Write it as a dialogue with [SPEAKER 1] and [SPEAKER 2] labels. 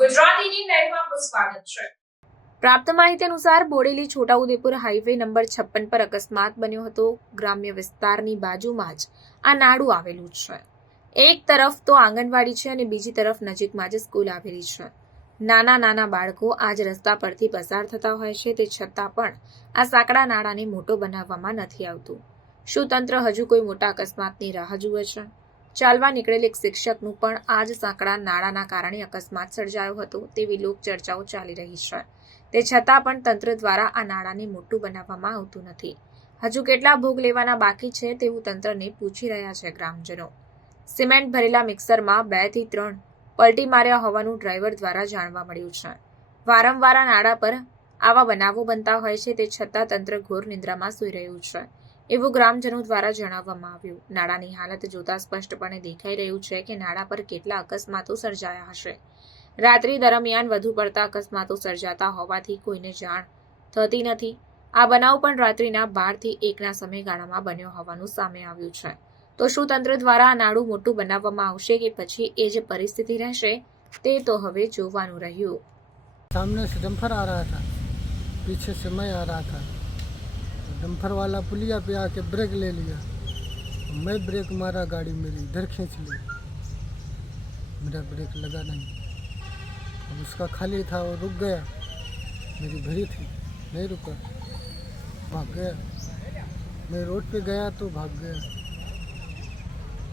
[SPEAKER 1] યથાવત છે.
[SPEAKER 2] પ્રાપ્ત માહિતી અનુસાર બોડેલી છોટાઉદેપુર હાઈવે નંબર છપ્પન પર અકસ્માત બન્યો હતો. ગ્રામ્ય વિસ્તારની બાજુમાં જ આ નાડું આવેલું છે. એક તરફ તો આંગણવાડી છે અને બીજી તરફ નજીકમાં જ સ્કૂલ આવેલી છે. નાના નાના બાળકો આ જ રસ્તા પરથી પસાર થતા હોય છે તે છતાં પણ આ સાંકડા નાળાને મોટો બનાવવામાં નથી આવતું. શું તંત્ર હજુ કોઈ મોટા અકસ્માતની રાહ જુએ છે? ચાલવા નીકળેલ એક શિક્ષકનું પણ આ જ સાંકડા નાળાના કારણે અકસ્માત સર્જાયો હતો તેવી લોક ચર્ચાઓ ચાલી રહી છે. તે છતાં પણ તંત્ર દ્વારા આ નાળાને મોટું બનાવવામાં આવતું નથી. હજુ કેટલા ભોગ લેવાના બાકી છે તેવું તંત્રને પૂછી રહ્યા છે ગ્રામજનો. સિમેન્ટ ભરેલા મિક્સરમાં બેથી ત્રણ પલટી માર્યા હોવાનું ડ્રાઈવર દ્વારા જાણવા મળ્યું છે. વારંવાર નાળા પર આવા બનાવો બનતા હોય છે તે છતાં તંત્ર ઘોર નિંદ્રામાં સૂઈ રહ્યું છે. એવું ગ્રામજનો દ્વારા જણાવવામાં આવ્યું નાળાની હાલત જોતા સ્પષ્ટપણે દેખાઈ રહ્યું છે કે નાળા પર કેટલા અકસ્માતો સર્જાયા હશે રાત્રિ દરમિયાન વધુ પડતા અકસ્માતો સર્જાતા હોવાથી કોઈને જાણ થતી નથી આ બનાવ પણ રાત્રિના બારથી એકના સમયગાળામાં બન્યો હોવાનું સામે આવ્યું છે તો શું તંત્ર દ્વારા આ નાડું મોટું બનાવવામાં આવશે કે પછી એ જ પરિસ્થિતિ રહેશે તે તો હવે જોવાનું રહ્યું
[SPEAKER 3] सामने से डम्फर आ रहा था पीछे से मैं आ रहा था तो डम्फर वाला पुलिया पे आके ब्रेक ले लिया। मैं ब्रेक मारा, गाड़ी मेरी इधर खींच ली। मेरा ब्रेक लगा नहीं। अब उसका खाली था वो रुक गया। मेरी भरी थी। नहीं रुका। भाग गया। मैं रोड पे गया तो भाग गया।